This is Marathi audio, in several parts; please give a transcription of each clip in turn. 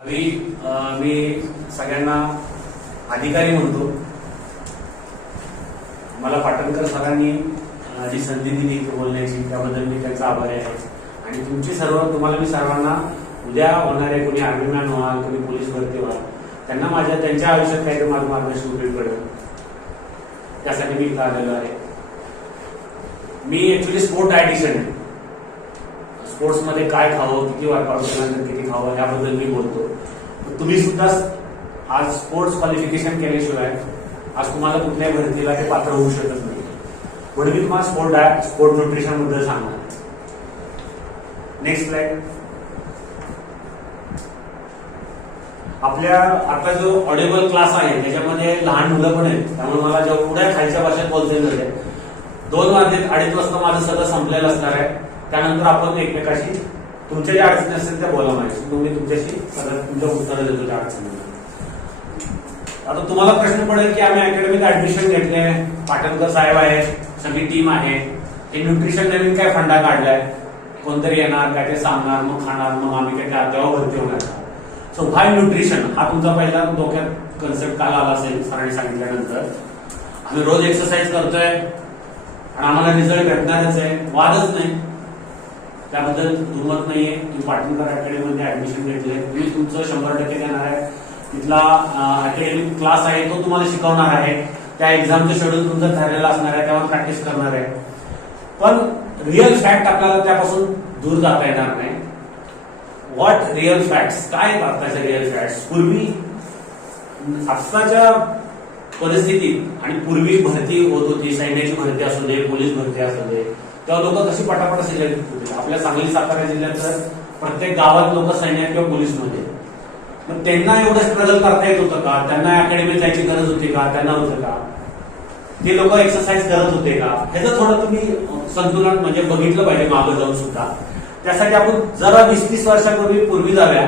मी सगळ्यांना अधिकारी म्हणतो. मला पाटणकर सरांनी जी संधी दिली इथे बोलण्याची त्याबद्दल मी त्यांचा आभारी आहे. आणि तुम्हाला मी सर्वांना उद्या होणारे कोणी आर्मीमॅन व्हाल, कोणी पोलीस भरती व्हाल, त्यांना त्यांच्या आयुष्यात काहीतरी माझं मार्गदर्शन उपयोग पडेल त्यासाठी मी इथं आलेलो आहे. मी ऍक्च्युली स्पोर्ट डायटिशियन आहे. स्पोर्ट्समध्ये काय खावं, किती वर्कआउट केल्यानंतर किती खावं याबद्दल मी बोलतो. तुम्ही सुद्धा आज स्पोर्ट्स क्वालिफिकेशन केल्याशिवाय आज तुम्हाला कुठल्याही भरतीला हे पात्र होऊ शकत नाही. म्हणून मी तुम्हाला स्पोर्ट न्यूट्रिशन बद्दल सांगणार. Next slide. आपल्या आता जो ऑडिबल क्लास आहे त्याच्यामध्ये लहान मुलं पण आहेत, त्यामुळे मला जेवढ्या खालच्या भाषेत बोलता येईल 2 वाजता 2:30 वाजता माझं सगळं संपलेलं असणार आहे. त्यानंतर आपण एकमेकाशी तुमच्या ज्या अडचणी असतील त्या बोला माहिती, तुम्ही तुमच्याशी सगळं तुमच्या उत्तर देतो त्या अडचणीला. आता तुम्हाला प्रश्न पडेल की आम्ही अकॅडमीत ऍडमिशन घेतले, पाटणकर साहेब आहेत, सगळी टीम आहे, हे न्यूट्रिशन नवीन काय फंडा काढलाय, कोणतरी येणार काय ते सांगणार, मग खाणार, मग आम्ही काय तेव्हा भरती होणार. सो व्हाय न्यूट्रिशन हा तुमचा पहिला डोक्यात कन्सेप्ट काल आला असेल सरांनी सांगितल्यानंतर. आम्ही रोज एक्सरसाइज करतोय आणि आम्हाला रिझल्ट भेटणारच आहे, वादच नाही, त्याबद्दल दुमत नाहीये. तुम्ही पाटणकर अकॅडमीमध्ये ऍडमिशन घेतले, तुम्ही तुमचं 100% देणार आहे. तिथला अकॅडमिक क्लास आहे तो तुम्हाला शिकवणार आहे. त्या एक्झामचं शेड्यूल तुमचं ठरलेलं असणार आहे, त्यावर प्रॅक्टिस करणार आहे. पण रिअल फॅक्ट आपल्याला त्यापासून दूर जाता येणार नाही. व्हॉट रिअल फॅक्ट्स, काय वाटतायचं रिअल फॅक्ट्स. पूर्वी आत्ताच्या परिस्थितीत आणि पूर्वी भरती होत होती, सैन्याची भरती असू दे, पोलीस भरती असू दे, तेव्हा लोक कशी पटापट सिलेक्ट होते. आपल्या सांगली सातारा जिल्ह्यात तर प्रत्येक गावात लोक सैन्यात किंवा पोलीसमध्ये. मग त्यांना एवढं स्ट्रगल करता येत होतं का? त्यांना अकॅडमीत जायची गरज होती का? त्यांना होतं का? ते लोक एक्सरसाइज करत होते का? ह्याचं थोडं तुम्ही संतुलन म्हणजे बघितलं पाहिजे मागं जाऊन सुद्धा. त्यासाठी आपण जरा 20-30 वर्षापूर्वी जाऊया.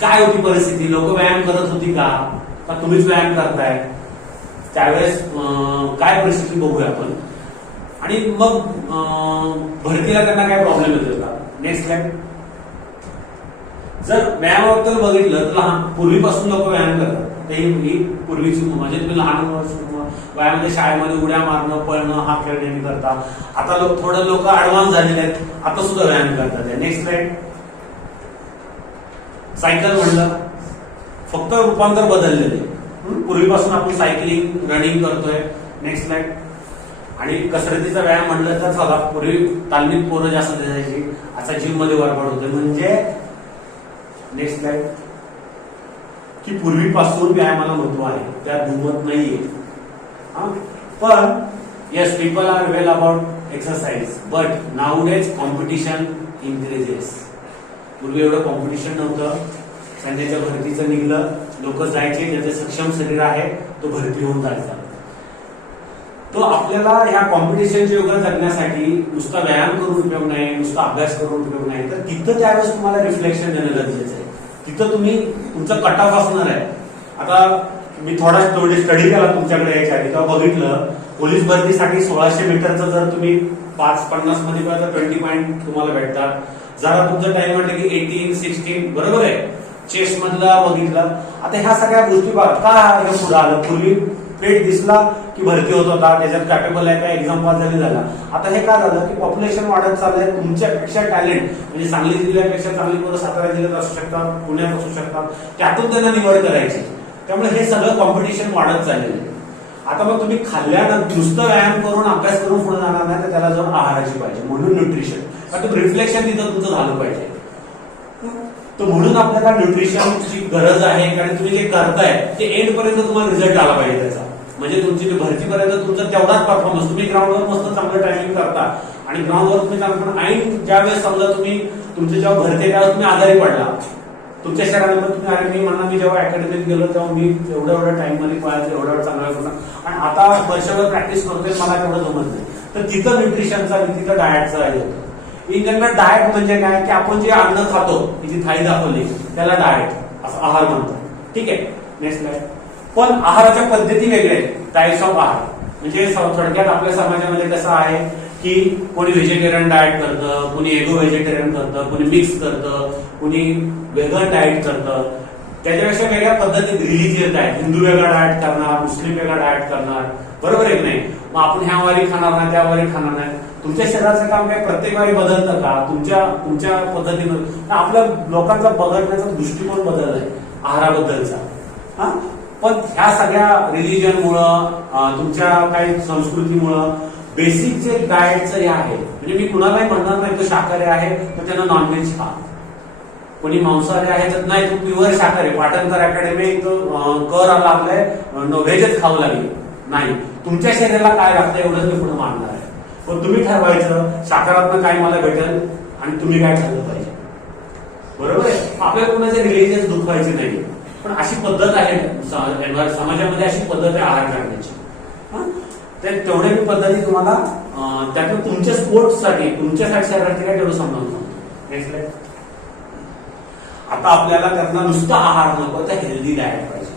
काय होती परिस्थिती, लोक व्यायाम करत होती का तुम्हीच व्यायाम करताय? त्यावेळेस काय परिस्थिती बघूया आपण. आणि मग भरतीला त्यांना काय प्रॉब्लेम येतो का? Next slide. जर व्यायामाबद्दल बघितलं तर पूर्वीपासून लोक व्यायाम करतात. ही पूर्वीची म्हणजे तुम्ही लहान वयामध्ये शाळेमध्ये उड्या मारणं, पळणं हा खेळ नेहमी करता. आता थोडं लोक ऍडव्हान्स झालेले आहेत, आता सुद्धा व्यायाम करतात. Next slide. सायकल म्हणलं, फक्त रूपांतर बदललेले. पूर्वीपासून आपण सायकलिंग, रनिंग करतोय. Next slide. आणि कसरतीचा व्यायाम म्हणलं तर बघा, पूर्वी तालमीत पोरं जास्त दिसायची, आता जिम मध्ये वर्कआउट होते. म्हणजे नेक्स्ट स्लाइड. की पूर्वीपासून व्यायामाला महत्व आहे, त्यात दुमत नाहीये. पण yes, people are well about exercise, but nowadays competition increases. पूर्वी एवढं कॉम्पिटिशन नव्हतं. सैन्याच्या भरतीचं निघलं, लोक जायचे, ज्याचे सक्षम शरीर आहे तो भरती होऊन जायचा. तो आपल्याला ह्या कॉम्पिटिशनच्या युगात जगण्यासाठी नुसता व्यायाम करून उपयोग नाही, नुसता अभ्यास करून उपयोग नाही, तर तिथं त्यावेळेस तुम्हाला रिफ्लेक्शन देणं गरजेचं आहे. तिथं तुम्ही तुमचा कटाफ असणार आहे. आता मी थोडा स्टडी केला तुमच्याकडे यायच्या आधी, तेव्हा बघितलं पोलीस भरतीसाठी 1600 मीटरचं जर तुम्ही 5:50 मध्ये तर 20 पॉईंट तुम्हाला भेटतात. जरा तुमचं टाइम म्हटलं की 18, 16 बरोबर आहे. चेस मधला बघितलं. आता ह्या सगळ्या गोष्टी बघा का हे पुढे आलं. पूर्वी पेट दिसला की भरती होत होता, त्याच्यात कॅपेबल आहे का, एक्झाम पास झाला. आता हे काय झालं की पॉप्युलेशन वाढत चाललंय, तुमच्यापेक्षा टॅलेंट म्हणजे सांगली जिल्ह्यापेक्षा चांगली पोरं सातारा जिल्ह्यात असू शकतात, पुण्यात असू शकतात, त्यातून त्यांना निवड करायची. त्यामुळे हे सगळं कॉम्पिटिशन वाढत चाललेलं आहे. आता मग तुम्ही खाल्ल्यानंतर नुसतं व्यायाम करून अभ्यास करून पुढे जाणार नाही, तर त्याला जाऊन आहाराची पाहिजे. म्हणून न्यूट्रिशन, कारण रिफ्लेक्शन तिथं तुमचं झालं पाहिजे. तर म्हणून आपल्याला न्यूट्रिशनची गरज आहे, कारण तुम्ही जे करताय ते एंड पर्यंत तुम्हाला रिझल्ट आला पाहिजे त्याचा. म्हणजे तुमची भरतीपर्यंत तुमचा तेवढाच परफॉर्मन्स. तुम्ही ग्राउंडवर मस्त चांगलं टायमिंग करता आणि ग्राउंडवर तुम्ही चांगलं, आणि ज्यावेळेस समजा तुम्ही तुमची जेव्हा भरती त्यावेळेस तुम्ही आजारी पडला तुमच्या शहरामध्ये, तुम्ही अरे मी जेव्हा अकॅडमीत गेलो तेव्हा मी एवढ्या टाइम मध्ये पळायचं, एवढा चांगला करणार, आणि आता वर्षभर प्रॅक्टिस करतोय, मला तेवढं जमत नाही. तर तिथं न्यूट्रिशनचा, तिथं डाएटचा आहे. इन जनरल डाएट म्हणजे काय की आपण जे अन्न खातो, जी थाळी दाखवली त्याला डाएट असं आहार म्हणतो. ठीक आहे. Next slide. पण आहाराच्या पद्धती वेगळ्या आहेत. टाइप्स ऑफ आहार म्हणजे थोडक्यात आपल्या समाजामध्ये कसं आहे की कोणी व्हेजिटेरियन डाएट करतं, कोणी एगो व्हेजिटेरियन करतं, कोणी मिक्स करतं, कोणी वेगन डाएट करतं. त्याच्यापेक्षा वेगळ्या पद्धतीत रिलिजियन डाएट, हिंदू वेगळा डाएट करणार, मुस्लिम वेगळा डाएट करणार, बरोबर आहे की नाही? मग आपण ह्या वारी खाणार नाही, त्या वारी खाणार नाही. तुमच्या शरीराचं काम काय प्रत्येक वारी बदलतं का? तुमच्या पद्धतीनं आपल्या लोकांचा बदलण्याचा दृष्टिकोन बदललाय आहाराबद्दलचा. हा, पण ह्या सगळ्या रिलिजनमुळं, तुमच्या काही संस्कृतीमुळं बेसिक जे डाएटचं हे आहे, म्हणजे मी कुणालाही म्हणणार नाही तो शाकाहारी आहे तर त्यानं नॉनव्हेज खा, कोणी मांसाहारी आहे तर नाही तो प्युअर शाकाहारी. पाटणकर अकॅडमी कर आला आपल्या व्हेजच खावं लागेल, नाही. तुमच्या शरीराला काय लागतं एवढंच मी पुढे मानणार आहे. पण तुम्ही ठरवायचं शाकाहारातनं काय मला भेटेल आणि तुम्ही काय खाल्लं पाहिजे, बरोबर आहे? आपल्याला कोणाचे रिलिजियस दुखवायचे नाही, पण अशी पद्धत आहे समाजामध्ये, अशी पद्धत आहे आहार करण्याची. तेवढे मी पद्धती तुम्हाला त्यातून तुमच्या स्पोर्ट्ससाठी, तुमच्यासाठी शरीरासाठी काय तेवढं समजावून सांगतो. Next slide. आता आपल्याला त्यांना नुसतं आहार नको, तर हेल्दी डाएट पाहिजे.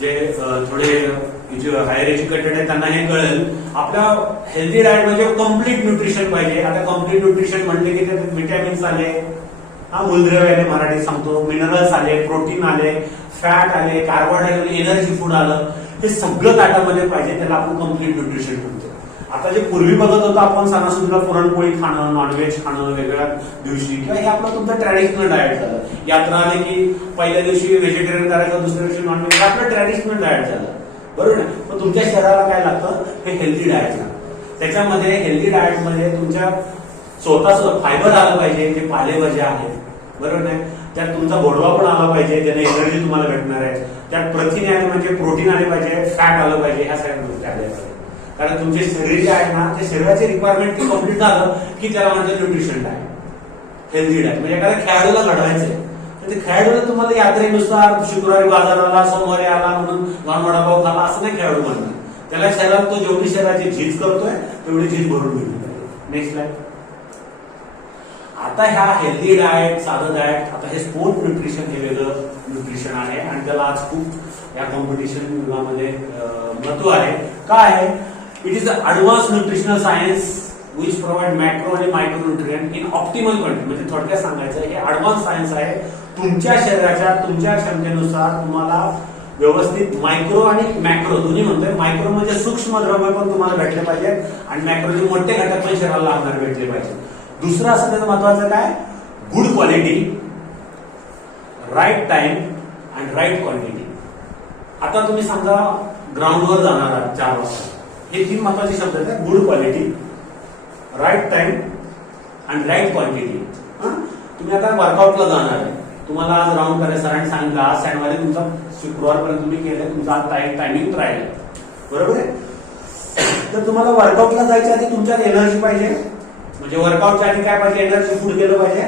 जे थोडे जे हायर एज्युकेटेड आहे त्यांना हे कळेल. आपल्या हेल्दी डाएट म्हणजे कम्प्लीट न्यूट्रिशन पाहिजे. आता कम्प्लीट न्यूट्रिशन म्हणले की त्यात विटॅमिन्स आले, मूलद्रव्य आले, मराठीत सांगतो, मिनरल्स आले, प्रोटीन आले, फॅट आले, कार्बोहायड्रेट आले, एनर्जी फूड आलं, हे सगळं ताटामध्ये पाहिजे. त्याला आपण कम्प्लीट न्यूट्रिशन म्हणतो. आता जे पूर्वी बघत होतो आपण सणासुदीला पुरणपोळी खाणं, नॉनव्हेज खाणं वेगळ्या दिवशी, किंवा हे आपलं तुमचं ट्रॅडिशनल डाएट झालं. यात्रा आले की पहिल्या दिवशी व्हेजिटेरियन करायचं, दुसऱ्या दिवशी नॉनव्हेज, हे आपलं ट्रॅडिशनल डाएट झालं, बरोबर ना? पण तुमच्या शरीराला काय लागतं, हे हेल्दी डाएट लागतं. त्याच्यामध्ये हेल्दी डाएटमध्ये तुमच्या स्वतःच फायबर आलं पाहिजे, जे पालेभाज्या आहेत, बरोबर नाही? त्यात तुमचा गोडवा पण आला पाहिजे, ज्याने एनर्जी तुम्हाला भेटणार आहे. त्यात प्रथिने आले म्हणजे प्रोटीन आले पाहिजे, फॅट आलं पाहिजे, ह्या सगळ्या गोष्टी आल्या पाहिजे. कारण तुमचे शरीर जे आहे ना, ते शरीराचे रिक्वायरमेंट कम्प्लीट झालं की त्याला म्हणजे न्यूट्रिशन डाएट, हेल्दी डाएट. म्हणजे एखाद्या खेळाडूला घडवायचंय तर ते खेळाडूला तुम्हाला यात्रेनुसार शुक्रवारी बाजाराला, सोमवारी आला म्हणून दोन वडापाव खाला असं नाही खेळाडू म्हणणार. त्याला शरीरात तो जेवढी शरीराची झीज करतोय तेवढी झीज भरून मिळली पाहिजे. Next slide. आता ह्या हेल्दी डाएट, साधं डाएट, आता हे स्पोर्ट न्यूट्रिशन हे वेगळं न्यूट्रिशन आहे आणि त्याला आज खूप या कॉम्पिटिशन युगामध्ये महत्व आहे. काय आहे? It is advance nutritional science which provide macro आणि micro nutrient in optimal quantity. म्हणजे थोडक्यात सांगायचं हे ॲडव्हान्स सायन्स आहे. तुमच्या शरीराच्या, तुमच्या क्षमतेनुसार तुम्हाला व्यवस्थित मायक्रो आणि मॅक्रो दोन्ही म्हणतोय. मायक्रो म्हणजे सूक्ष्म द्रव्य पण तुम्हाला भेटले पाहिजे आणि मॅक्रोचे मोठे घटक पण शरीराला लागणारे भेटले पाहिजे. दुसरं असं त्याचं महत्वाचं काय? Good quality, right time and right quantity. आता तुम्ही समजा ग्राउंडवर जाणार आहात 4 वाजता, हे 3 महत्वाचे शब्द आहेत. Good quality, right time and right quantity. तुम्ही आता वर्कआउटला जाणार आहे, तुम्हाला आज राऊंड करायचं, सरांनी सांगितलं आज शनिवारी तुमचा शुक्रवारपर्यंत तुम्ही केलं, तुमचा आज टायमिंग राहिलं, बरोबर आहे? तर तुम्हाला वर्कआउटला जायच्या आधी तुमच्यात एनर्जी पाहिजे. म्हणजे वर्कआउटच्या आधी काय पाहिजे? एनर्जी फूड केलं पाहिजे,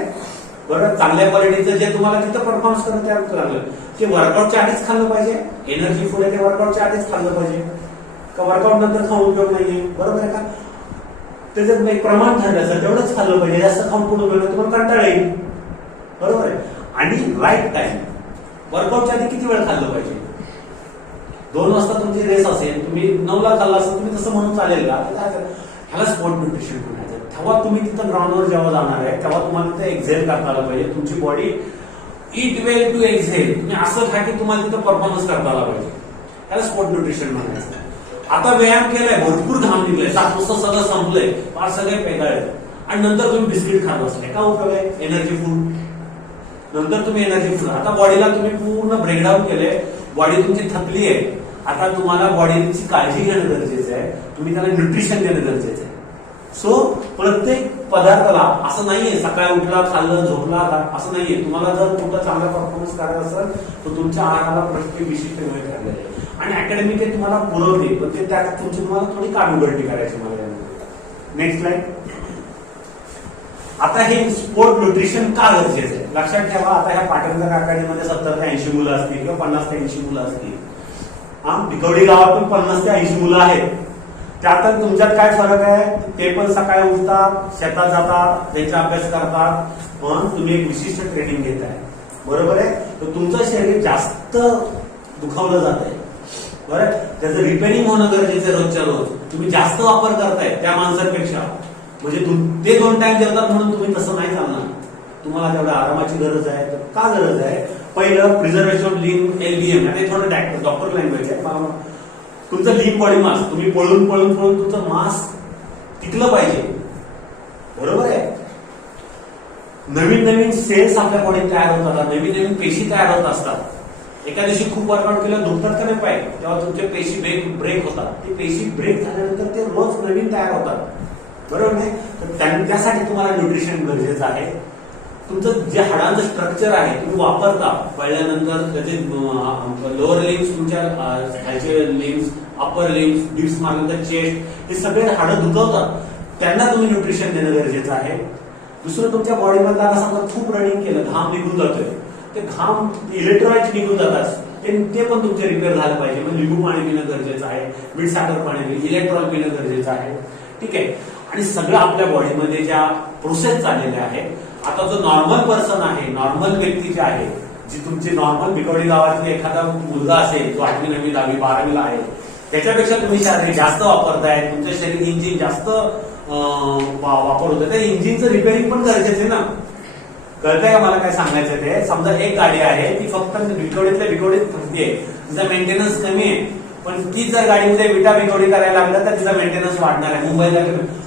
बरोबर? चांगल्या क्वालिटीचं जे तुम्हाला तिथं परफॉर्मन्स करत लागलं ते वर्कआउटच्या आधीच खाल्लं पाहिजे. एनर्जी फूड आहे ते वर्कआउटच्या आधीच खाल्लं पाहिजे का वर्कआउट नंतर खाऊन उपयोग नाहीये, बरोबर आहे का? त्याच्यात एक प्रमाण ठरलं तेवढंच खाल्लं पाहिजे, जास्त खाऊन पुढे उपयोग तुम्हाला कंटाळा येईल, बरोबर आहे? आणि राईट टाइम, वर्कआउटच्या आधी किती वेळ खाल्लं पाहिजे? 2 वाजता तुमची रेस असेल, तुम्ही 9ला खाल्ला असेल, तुम्ही तसं म्हणून चालेल का? ह्याला स्पोर्ट न्यूट्रिशन म्हणायचं. तेव्हा तुम्ही तिथं ग्राउंडवर जेव्हा जाणार आहे तेव्हा तुम्हाला तिथे एक्झेल करता आलं पाहिजे. तुमची body eat well to excel, तुम्ही असं खा की तुम्हाला तिथं परफॉर्मन्स करता आला पाहिजे. त्याला स्पोर्ट न्यूट्रिशन म्हणायचं. आता व्यायाम केलाय, भरपूर घाम निघलाय, 7 वाजता सगळं संपलंय, फार सगळे पेगाळे आणि नंतर तुम्ही बिस्किट खात बसले, काय उपयोग आहे? Energy food. नंतर तुम्ही एनर्जी फूड, आता बॉडीला तुम्ही पूर्ण ब्रेकडाऊन केले, बॉडी तुमची थकली आहे. आता तुम्हाला बॉडीची काळजी घेणं गरजेचं आहे, तुम्ही त्याला न्यूट्रिशन देणं गरजेचं आहे. सो प्रत्येक पदार्थाला असं नाहीये सकाळी उठला खाल्लं झोपला असं नाहीये. तुम्हाला जर कुठं चांगला परफॉर्मन्स करायचा असेल तर तुमच्या आहाराला प्रत्येक विशिष्ट वेळ ठरलेला आहे आणि अकॅडमी ते तुम्हाला पुरवते, पण ते त्यात तुमची तुम्हाला थोडी कामगळती करायची मला. Next slide. आता हे स्पोर्ट न्यूट्रिशन का गरजेचं आहे लक्षात ठेवा. आता ह्या पाटणकर अकॅडमीमध्ये 70 ते 80 मुलं असतील किंवा 50 ते 80 मुलं असतील. भिकवडी गावातून 50 ते 80 मुलं आहेत. त्यात तुमच्यात काय फरक आहे? ते पण सकाळी उठतात, शेतात जातात, त्यांचा अभ्यास करतात, पण तुम्ही एक विशिष्ट ट्रेनिंग घेताय, बरोबर आहे? तर तुमचं शरीर जास्त दुखावलं जात आहे, बरं? त्याचं रिपेअरिंग होणं गरजेचं आहे रोजच्या रोज. तुम्ही जास्त वापर करताय त्या माणसांपेक्षा, म्हणजे ते 2 टाइम जेवतात म्हणून तुम्ही तसं नाही चालणार. तुम्हाला तेवढ्या आरामाची गरज आहे. तर का गरज आहे? पहिलं प्रिझर्वेशन ऑफ लीन LBM, हे थोडं डॉक्टर लँग्वेज आहे. तुमचं लीन बॉडी मास, तुम्ही पळून पळून पळून तुमचं मास टिकलं पाहिजे, बरोबर आहे. नवीन नवीन सेल्स आपल्या बॉडीत तयार होतात, नवीन नवीन पेशी तयार होत असतात. एका दिवशी खूप वर्कआउट केलं, दुखतात का नाही पाय, तेव्हा तुमच्या पेशी ब्रेक होतात. ते पेशी ब्रेक झाल्यानंतर ते रोज नवीन तयार होतात, बरोबर नाही. तर त्यासाठी तुम्हाला न्यूट्रिशन गरजेचं आहे. तुमचं जे हाडांचं स्ट्रक्चर आहे तुम्ही वापरता, पळल्यानंतर त्याचे लोअर लिम्स, तुमच्या ह्याचे लिम्स, अपर लिम्स, डिप्स मारल्यानंतर चेस्ट, हे सगळे हाडं दुखवतात, त्यांना तुम्ही न्यूट्रिशन देणं गरजेचं आहे. दुसरं, तुमच्या बॉडीमधला आता समजा खूप रनिंग केलं, घाम निघून जातोय, ते घाम इलेक्ट्रोलाइट निघून जातात, ते पण तुमचे रिपेअर झालं पाहिजे. म्हणजे लिंबू पाणी पिणं गरजेचं आहे, मीठ साखर पाणी, इलेक्ट्रॉल पिणं गरजेचं आहे, ठीक आहे. आणि सगळं आपल्या बॉडीमध्ये ज्या प्रोसेस चाललेल्या आहेत. आता जो नॉर्मल पर्सन आहे, नॉर्मल व्यक्ती जे आहे, जी तुमची नॉर्मल बिकवडी गावातली एखादा मुलगा असेल, जो 8वी 9वी 10वी 12वीला आहे, त्याच्यापेक्षा तुम्ही शारीरिक जास्त वापरताय, तुमचं शरीर इंजिन जास्त वापर होतं, त्या इंजिनचं रिपेअरिंग पण गरजेचं आहे ना. कळतंय का मला काय सांगायचं ते. समजा एक गाडी आहे, ती फक्त बिकवडीतल्या बिकवडीत थांबते, तिचा मेंटेनन्स कमी आहे, पण ती जर गाडीमध्ये विटा बिकवडी करायला लागलं तर तिचा मेंटेनन्स वाढणार आहे. मुंबईला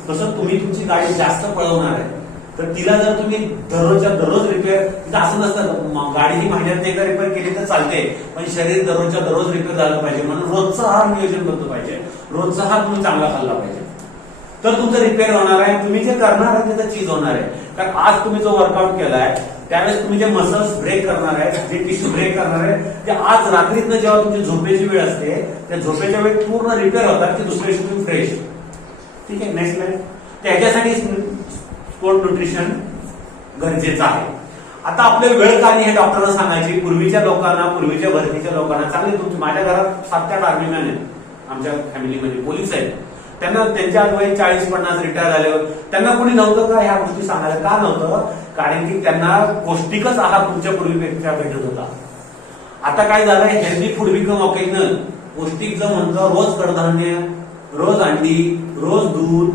तसं तुम्ही तुमची गाडी जास्त पळवणार आहे, तर तिला जर तुम्ही दररोजच्या दररोज रिपेअर, तिथं असं नसतं गाडी ही महिन्यात एकदा रिपेअर केली तर चालते, पण शरीर दररोजच्या दररोज रिपेअर झालं पाहिजे. म्हणून रोजचा आहार नियोजन बनलं पाहिजे, रोजचा आहार तुम्ही चांगला खाल्ला पाहिजे, तर तुमचं रिपेअर होणार आहे. तुम्ही जे करणार आहे त्याचं चीज होणार आहे. कारण आज तुम्ही जो वर्कआउट केलाय त्यावेळेस तुम्ही जे मसल्स ब्रेक करणार आहे, जे टिश्यू ब्रेक करणार आहे, ते आज रात्रीतनं जेव्हा तुमची झोपेची वेळ असते, त्या झोपेच्या वेळेत पूर्ण रिपेअर होतात की दुसऱ्या दिवशी तुम्ही फ्रेश, ठीक आहे. नेक्स्ट लाईन, त्याच्यासाठी स्पोर्ट न्यूट्रिशन गरजेचं आहे. आता आपले वेळ काढणे हे डॉक्टरला सांगायची. पूर्वीच्या लोकांना, पूर्वीच्या भरतीच्या लोकांना चांगली, तुमची माझ्या घरात 7 ते 8 आर्मीमॅन आहेत, आमच्या फॅमिलीमध्ये पोलीस आहेत. त्यांना त्यांच्या वय 40-50 रिटायर झाल्यावर त्यांना कोणी नव्हतं का ह्या गोष्टी सांगायला? का नव्हतं? कारण की त्यांना पौष्टिकच आहार तुमच्या पूर्वीपेक्षा भेटत होता. आता काय झालंय, हेल्दी फूड बिकम ऑकेजनल. पौष्टिक जर म्हणतो, रोज कडधान्य, रोज अंडी, रोज दूध,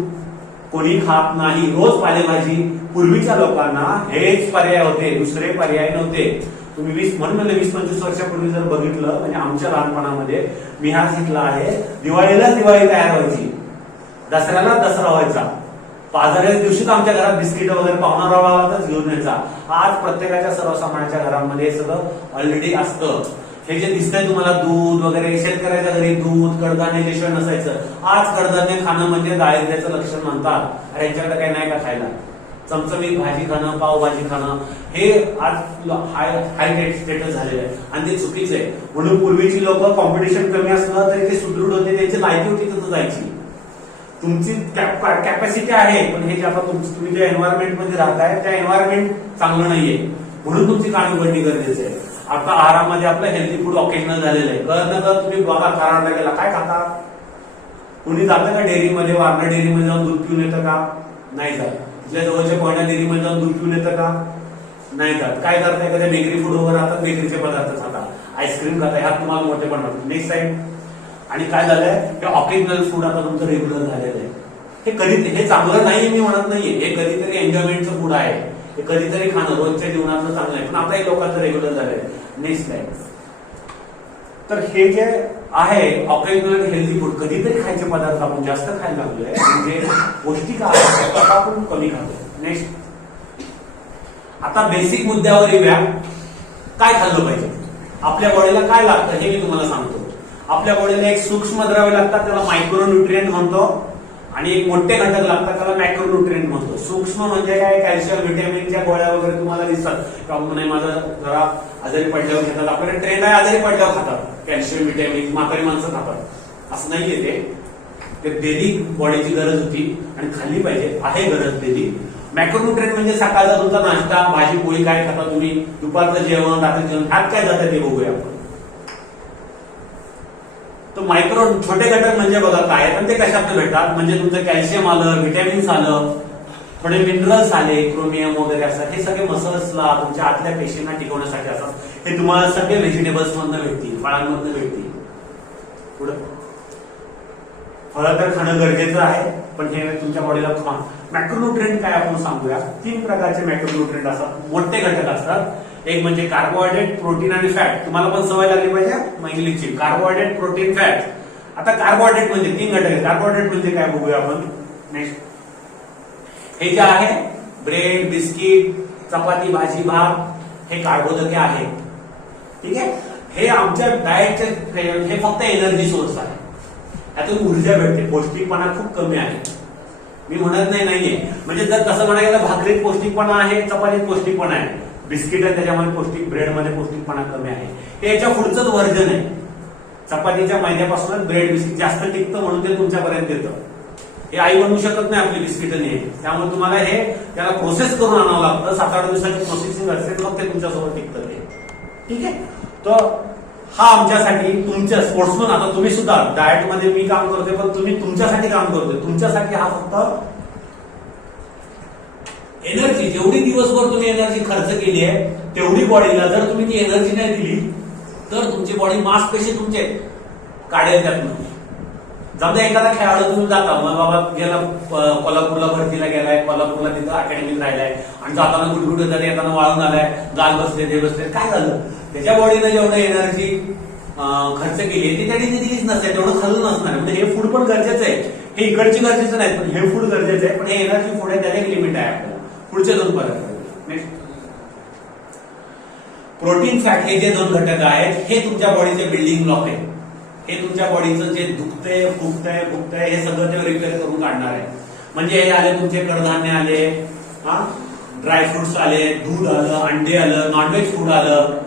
कोणी खात नाही, रोज पालेभाजी. पूर्वीच्या लोकांना हेच पर्याय होते, दुसरे पर्याय नव्हते. तुम्ही 20-25 वर्षापूर्वी जर बघितलं, म्हणजे आमच्या लहानपणामध्ये मी हा शिकला आहे, दिवाळीलाच दिवाळी तयार व्हायची, दसऱ्याला दसरा व्हायचा, पाजऱ्या दिवशीच आमच्या घरात बिस्किट वगैरे पाहुणारावातच घेऊन यायचा. आज प्रत्येकाच्या सर्वसामान्यांच्या घरामध्ये हे सगळं ऑलरेडी असतं. हे जे दिसतंय तुम्हाला दूध वगैरे, शेतकऱ्याच्या घरी दूध कडधान्य जे शिवाय नसायचं. आज कडधान्य खाणं म्हणजे दारिद्र्याचं लक्षण म्हणतात. अरे यांच्याकडे काही नाही का खायला, चमचमीत भाजी खाणं, पावभाजी खाणं, हे आज हाय स्टेटस झालेलं आहे आणि ते चुकीचं आहे. म्हणून पूर्वीची लोक कॉम्पिटिशन कमी असलं तरी ते सुदृढ होते, त्यांची लायकी होती तिथं जायची. तुमची कॅपॅसिटी आहे, पण हे जे आता तुम्ही ज्या एन्व्हायरमेंट मध्ये राहताय त्या एन्व्हायरमेंट चांगलं नाहीये, म्हणून तुमची काळजी उघडणी गरजेचं आहे. आता आहारामध्ये आपलं हेल्दी फूड ऑकेजनल झालेलं आहे. कळत न तुम्ही बघा कराडला गेला, काय खाता? कुणी जातं का डेअरीमध्ये, वारणा डेअरीमध्ये जाऊन दूध पिऊन येतं का? नाही जात. तिथल्या जवळच्या कोयना डेअरीमध्ये जाऊन दूध पिऊन येतं का? नाही जात. काय करताय? कधी बेकरी फूड वगैरे राहतात, बेकरीचे पदार्थ खाता, आईस्क्रीम खाता, ह्यात तुम्हाला मोठे पण नेक्स्ट टाइम. आणि काय झालंय, हे ऑकेजनल फूड आता तुमचं रेग्युलर झालेलं आहे. हे कधी, हे चांगलं नाही मी म्हणत नाहीये, हे कधीतरी एन्जॉयमेंटचं फूड आहे, हे कधीतरी खाणं रोजच्या जीवनातलं चांगलं आहे, पण आता हे लोकांचं रेग्युलर झालंय. नेक्स्ट टाइम, तर हे जे आहे ऑकेजनल हेल्दी फूड, कधीतरी खायचे पदार्थ आपण जास्त खायला लागलोय, म्हणजे पौष्टिक आहार आपण कमी खातो. नेक्स्ट, आता बेसिक मुद्द्यावर येऊया. काय खाल्लं पाहिजे, आपल्या बॉडीला काय लागतं हे मी तुम्हाला सांगतो. आपल्या बॉडीला एक सूक्ष्म द्रव्य लागतात, त्याला मायक्रो न्यूट्रिएंट म्हणतो, आणि एक मोठे घटक लागतात, त्याला मॅक्रो न्यूट्रिएंट म्हणतो. सूक्ष्म म्हणजे काय, कॅल्शियम, व्हिटॅमिनच्या गोळ्या वगैरे तुम्हाला दिसतात, नाही माझं जरा आजारी पडल्यावर घेतात, आपल्याला ट्रेंड आहे आजारी पडल्यावर खातात कॅल्शियम व्हिटॅमिन, म्हातारी माणसं खातात, असं नाहीये. ते डेली बॉडीची गरज होती आणि खाल्ली पाहिजे, आहे गरज डेली. मॅक्रोन्यूट्रिएंट म्हणजे सकाळचा तुमचा नाश्ता, भाजी पोळी काय खाता तुम्ही, दुपारचं जेवण, रात्री जेवण, ह्यात काय जातं ते बघूया आपण. तर मायक्रो छोटे घटक म्हणजे बघा काय, आणि ते कशात भेटतात, म्हणजे तुमचं कॅल्शियम आलं, व्हिटॅमिन्स आलं, थोडे मिनरल्स आले, क्रोमियम वगैरे असतात, हे सगळे मसल्सला, तुमच्या आतल्या पेशींना टिकवण्यासाठी असतात. हे तुम्हाला सगळे व्हेजिटेबल्स मधनं भेटतील, फळांमधनं भेटतील. पुढे फळं तर खाणं गरजेचं आहे, पण हे तुमच्या बॉडीला मॅक्रोन्यूट्रिएंट काय आपण सांगूया. 3 प्रकारचे मॅक्रोन्यूट्रिएंट असतात, मोठे घटक असतात. एक म्हणजे कार्बोहायड्रेट, प्रोटीन आणि फॅट. तुम्हाला पण सवय लागली पाहिजे मग इंग्लिशची. Carbohydrate, protein, fat. आता कार्बोहायड्रेट म्हणजे 3 घटक आहेत. कार्बोहायड्रेट म्हणजे काय बघूया आपण. नेक्स्ट हे जे आहे ब्रेड, बिस्किट, चपाती, भाजी, भात हे कार्बोदके आहे. ठीक आहे. हे आमच्या डाएटचे हे फक्त एनर्जी सोर्स आहे. यातून ऊर्जा भेटते. पौष्टिकपणा खूप कमी आहे. मी म्हणत नाहीये. म्हणजे जर तसं म्हणायला गेलं भाकरीत पौष्टिकपणा आहे, चपातीत पौष्टिकपणा आहे, बिस्किट आहे त्याच्यामध्ये पौष्टिक, ब्रेडमध्ये पौष्टिकपणा कमी आहे. हे याच्या पुढचंच वर्जन आहे. चपातीच्या मैद्यापासूनच ब्रेड बिस्किट जास्त टिकतं म्हणून ते तुमच्यापर्यंत येतं. हे आई बनवू शकत नाही आपली बिस्किट नाही. त्यामुळे तुम्हाला हे त्याला प्रोसेस करून आणावं लागतं. 7-8 दिवसाची प्रोसेसिंग असेल मग ते तुमच्यासोबत टिकतं ते. ठीक आहे. तर हा आमच्यासाठी तुमच्या स्पोर्ट्समन, आता तुम्ही सुद्धा डाएट मध्ये मी काम करतोय पण तुम्ही तुमच्यासाठी काम करतोय. तुमच्यासाठी हा फक्त एनर्जी, जेवढी दिवसभर तुम्ही एनर्जी खर्च केली आहे तेवढी बॉडीला जर तुम्ही ती एनर्जी नाही दिली तर तुमची बॉडी मांसपेशी तुमचे काढेल त्यातून. समजा एखादा खेळाडू तुम्ही जाता, मग बाबा गेला कोल्हापूरला भरतीला गेलाय, कोल्हापूरला तिथं अकॅडमीत राहिलाय आणि जाताना गुडगुड जाते, येताना वाळून आलाय, गाल बसले, ते बसले, काय झालं? त्याच्या बॉडीनं जेवढं एनर्जी खर्च केली ती त्याने दिलीच नसते, तेवढं खाल्लं नसणार. म्हणजे हे फूड पण गरजेचं आहे. हे इकडची गरजेचं नाही पण हे फूड गरजेचं आहे. पण हे एनर्जी फूड आहे, त्याला एक लिमिट आहे आपल्याला. पुढचे 2 पर्यंत. नेक्स्ट प्रोटीन, फॅट हे जे 2 घटक आहेत हे तुमच्या बॉडीचे बिल्डिंग ब्लॉक आहे. हे तुमच्या बॉडीचं जे दुखतंय, फुगतंय हे सगळं ते रिपेअर करून काढणार आहे. म्हणजे हे आले तुमचे कडधान्य आले, ड्रायफ्रुट्स आले, दूध आलं, अंडे आलं, नॉनव्हेज फूड आलं.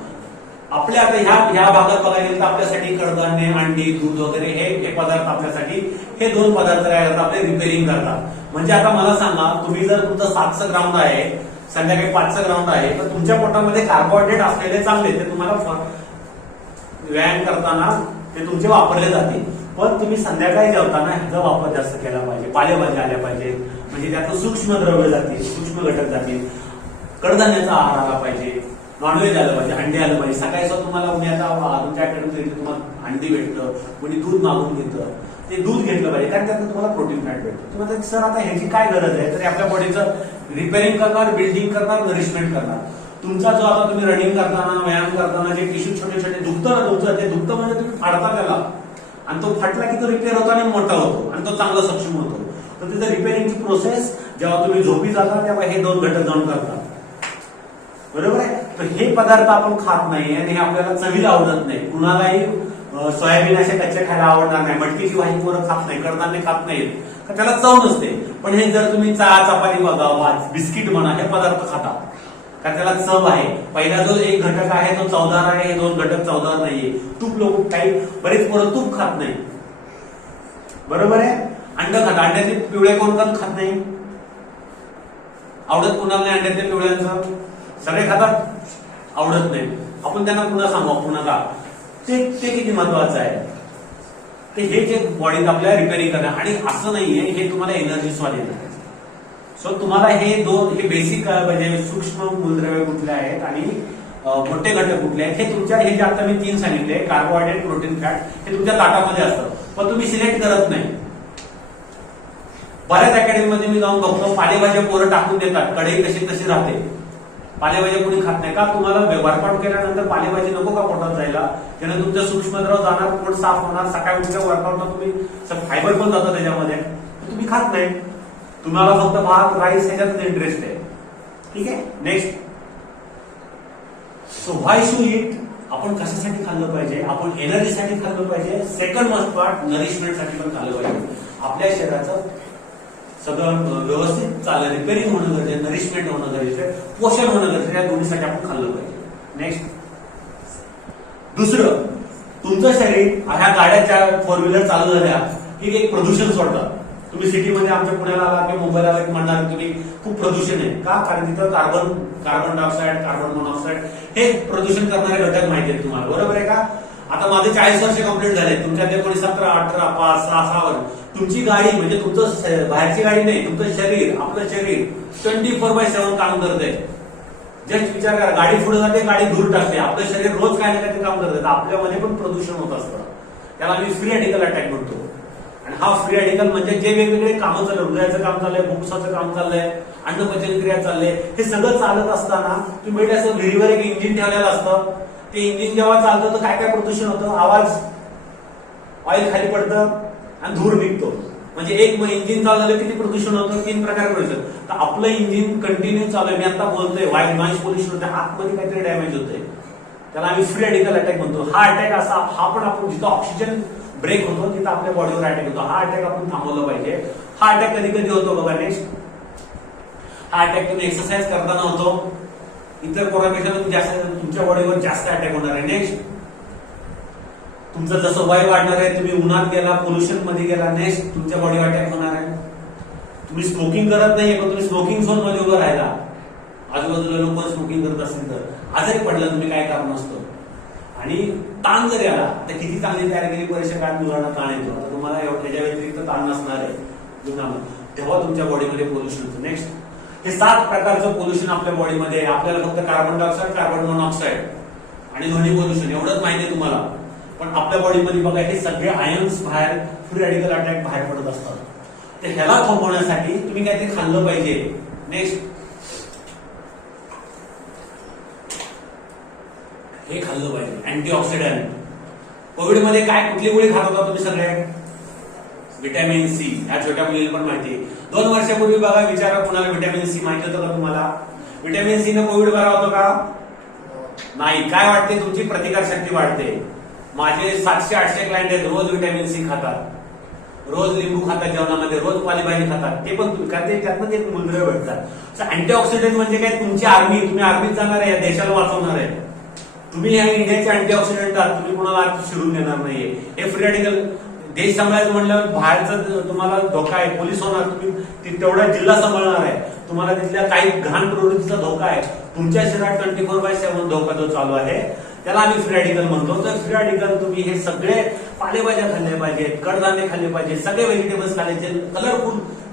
आपल्या आता ह्या भागात बघायला गेलं तर आपल्यासाठी कडधान्य, अंडी, दूध वगैरे हे पदार्थ आपल्यासाठी हे 2 पदार्थ काय करतात, आपले रिपेअरिंग करतात. म्हणजे आता मला सांगा, तुम्ही जर तुमचं 7चं ग्राउंड आहे, संध्याकाळी 5चं ग्राउंड आहे, तर तुमच्या पोटामध्ये कार्बोहायड्रेट असलेले चांगले, ते तुम्हाला व्यायाम करताना ते तुमचे वापरले जातील. पण तुम्ही संध्याकाळी जेवताना ह्याचा वापर जास्त केला पाहिजे. पालेभाज्या आल्या पाहिजेत, म्हणजे त्यातून सूक्ष्म द्रव्य जातील, सूक्ष्म घटक जातील. कडधान्याचा आहार आला पाहिजे, नॉनव्हेज आलं पाहिजे, अंडे आलं पाहिजे. सकाळी तुम्हाला उद्याचा तुमच्या अकॅडमीत तुम्हाला अंडी भेटतं, कोणी दूध मागून घेतं, ते दूध घेतलं पाहिजे कारण त्यातून तुम्हाला प्रोटीन फॅट भेटतं. तुम्हाला सर आता ह्याची काय गरज आहे? तर आपल्या बॉडीचं रिपेअरिंग करणार, बिल्डिंग करणार, नरिशमेंट करणार. तुमचा जो आता तुम्ही रनिंग करताना, व्यायाम करताना जे टिश्यू छोटे छोटे दुखतं ना, तुमचं ते दुखतं म्हणजे तुम्ही फाडता त्याला, आणि तो फाटला की तो रिपेअर होतो आणि मोठा होतो आणि तो चांगला सक्षम होतो. तर तिथं रिपेअरिंगची प्रोसेस जेव्हा तुम्ही झोपी जाता तेव्हा हे 2 घटक जाऊन करतात. बरोबर आहे. तर हे पदार्थ आपण खात नाही आणि हे आपल्याला चवीला आवडत नाही. कुणालाही सोयाबीन असे कच्चे खायला आवडणार नाही, मटकीची भाजी पोरं खात नाही, कडधान्य खात नाहीत, तर त्याला चव नसते. पण हे जर तुम्ही चपाती बघा, भात, बिस्किट म्हणा, हे पदार्थ खाता कारण त्याला चव आहे. पहिला जो 1 घटक आहे तो चवदार आहे, हे 2 घटक चवदार नाहीये. तूप लोक काही बरेच पोरं तूप खात नाही. बरोबर आहे. अंड खात, अंड्याचे पिवळे कोण खात नाही, आवडत कुणाला नाही अंड्याच्या पिवळ्यांचं, सगळे खातात, आवडत नाही. आपण त्यांना पुन्हा सांगू, पुन्हा का ते किती महत्वाचं आहे. ते हे जे बॉडीत आपल्याला रिपेअरिंग करणार. आणि असं नाहीये हे तुम्हाला एनर्जी स्वाद येणार. सो तुम्हाला हे बेसिक म्हणजे सूक्ष्म मूलद्रव्य कुठले आहेत आणि मोठे घटक कुठले आहेत हे तुमच्या, हे जे आता मी 3 सांगितले, कार्बोहायड्रेट, प्रोटीन, फॅट, हे तुमच्या ताटामध्ये असतं पण तुम्ही सिलेक्ट करत नाही. बऱ्याच अकॅडमीमध्ये मी जाऊन बघतो पालेभाज्या पोरं टाकून देतात, कढई कशी तशी राहते, पालेभाज्या कोणी खात नाही. का? तुम्हाला वर्कआउट केल्यानंतर पालेभाजी नको का पोटात जायला? त्याने तुमचं सूक्ष्मद्रव जाणार, पोट साफ होणार, सकाळी उठल्या वर्कआउटला तुम्ही फायबर पण जातं त्याच्यामध्ये, तुम्ही खात नाही. तुम्हाला फक्त भात, राईस ह्याच्यात इंटरेस्ट आहे. ठीक आहे. Next, so why should eat. आपण कशासाठी खाल्लं पाहिजे? आपण एनर्जीसाठी खाल्लं पाहिजे. सेकंड मस्ट पार्ट, नरिशमेंटसाठी पण खाल्लं पाहिजे. आपल्या शरीराचं सगळं व्यवस्थित चाललं, रिपेअरिंग होणं गरजेचं, नरिशमेंट होणं गरजेचं, पोषण होणं गरजेचं, या दोन्हीसाठी आपण खाल्लं पाहिजे. नेक्स्ट, दुसरं, तुमचं शरीर ह्या गाड्याच्या 4 व्हीलर चालू झाल्या की एक प्रदूषण सोडतात. तुम्ही सिटीमध्ये आमच्या पुण्याला आला किंवा मुंबईला आला की म्हणणार तुम्ही खूप प्रदूषण आहे. का? कारण तिथं कार्बन डायऑक्साईड, कार्बन मोनॉक्साईड हे प्रदूषण करणारे घटक माहिती आहेत तुम्हाला. बरोबर आहे का? आता माझे 40 वर्ष कंप्लीट झाले, तुमच्या ते 17, 18, 5, 6 वर तुमची गाडी म्हणजे तुमचं बाहेरची गाडी नाही, तुमचं शरीर, आपलं शरीर 24/7 काम करतंय. जस्ट विचार करा, गाडी पुढे जाते, गाडी दूर टाकते, आपलं शरीर रोज काय ना काय काम करत. आपल्यामध्ये पण प्रदूषण होत असतं. त्याला आम्ही फ्री रॅडिकल अटॅक म्हणतो. आणि हा फ्री रॅडिकल म्हणजे जे वेगवेगळे कामं चालले, हृदयाचं काम चाललंय, फुफ्फुसाचं काम चाललंय, अन्नपचन क्रिया चाललंय, हे सगळं चालत असताना तुम्ही बघितलं असं विहिरीवर एक इंजिन ठेवलेलं असतं. ते इंजिन जेव्हा चालतं तर काय काय प्रदूषण होतं, आवाज, ऑइल खाली पडतं आणि धूर निघतो. म्हणजे एक इंजिन चाललं किती प्रदूषण होतं, 3 प्रकार प्रदूषण. तर आपलं इंजिन कंटिन्यू चालू आहे, मी आता बोलतोय, नॉइज पोल्युशन होतं, आतमध्ये काहीतरी डॅमेज होतंय, त्याला आम्ही फ्री रॅडिकल अटॅक म्हणतो. हा अटॅक असा, हा पण आपण जिथं ऑक्सिजन ब्रेक होतो तिथं आपल्या बॉडीवर अटॅक होतो. हा अटॅक आपण थांबवलं पाहिजे. हा अटॅक कधी कधी होतो बघा. नेक्स्ट, हा अटॅक तुम्ही एक्सरसाइज करताना होतो, इतर कोणापेक्षा जास्त तुमच्या बॉडीवर जास्त अटॅक होणार आहे. नेक्स्ट, तुमचं जसं वय वाढणार आहे, तुम्ही उन्हात गेला, पोल्युशन मध्ये गेला, नेक्स्ट तुमच्या बॉडीवर अटॅक होणार आहे. तुम्ही स्मोकिंग करत नाहीये पण तुम्ही स्मोकिंग झोन मध्ये उभं राहिला, आजूबाजूला लोक स्मोकिंग करत असेल तर आजारी पडला तुम्ही, काय कारण असतं. आणि ताण जर आला तर किती चांगली तयारी केली परीक्षा काळ, मुलांना ताण येतो. आता तुम्हाला त्याच्या व्यतिरिक्त ताण नसणार आहे जीवनामध्ये, तेव्हा तुमच्या बॉडीमध्ये पोल्युशन होतं. नेक्स्ट, हे 7 प्रकारचं पोल्युशन आपल्या बॉडीमध्ये आहे. आपल्याला फक्त कार्बन डायऑक्साईड, कार्बन मोनॉक्साईड आणि ध्वनी पोल्युशन एवढंच माहिती आहे तुम्हाला. पण आपल्या बॉडीमध्ये बघा हे सगळे आयन्स बाहेर, फ्री रॅडिकल अटॅक बाहेर पडत असतात. तर ह्याला थांबवण्यासाठी तुम्ही काहीतरी खाल्लं पाहिजे. नेक्स्ट, हे खाल्लं पाहिजे अँटीऑक्सिडंट. कोविड मध्ये काय कुठली गोळी खात होता तुम्ही सगळे? Vitamin C. ह्या छोट्या मुलीला पण माहिती आहे. 2 वर्षापूर्वी बघा, विचारा कोणाला व्हिटॅमिन सी माहिती होतं का तुम्हाला? व्हिटॅमिन सी ने कोविड बरा होतो का? नाही. काय वाटते? तुमची प्रतिकारशक्ती वाढते. माझे 700-800 क्लायंट आहेत, रोज व्हिटॅमिन सी खातात, रोज लिंबू खातात जेवणामध्ये, रोज पालेभाजी खातात. ते पण तुम्ही कारण त्यातनं एक मूल्य भेटतात. अँटीऑक्सिडंट म्हणजे काय? तुमची आर्मी, तुम्ही आर्मीत जाणार आहे, या देशाला वाचवणार आहे. तुम्ही ह्या इंडियाचे अँटीऑक्सिडंट आहात, तुम्ही कोणाला आत शिरून देणार नाहीये. हे फ्री रॅडिकल देश सांभाळायचं म्हणल्यावर बाहेरचं तुम्हाला धोका आहे, पोलीस होणार, तुम्ही तेवढा जिल्हा सांभाळणार आहे, तुम्हाला तिथल्या काही घाण प्रवृत्तीचा धोका आहे, तुमच्या शरीरात 24/7 धोका जो चालू आहे त्याला आम्ही फ्री रॅडिकल म्हणतो. तर फ्री रॅडिकल तुम्ही हे सगळे पालेभाज्या खाल्ल्या पाहिजेत, कडधान्य खाल्ले पाहिजे, सगळे व्हेजिटेबल्स खाल्ले,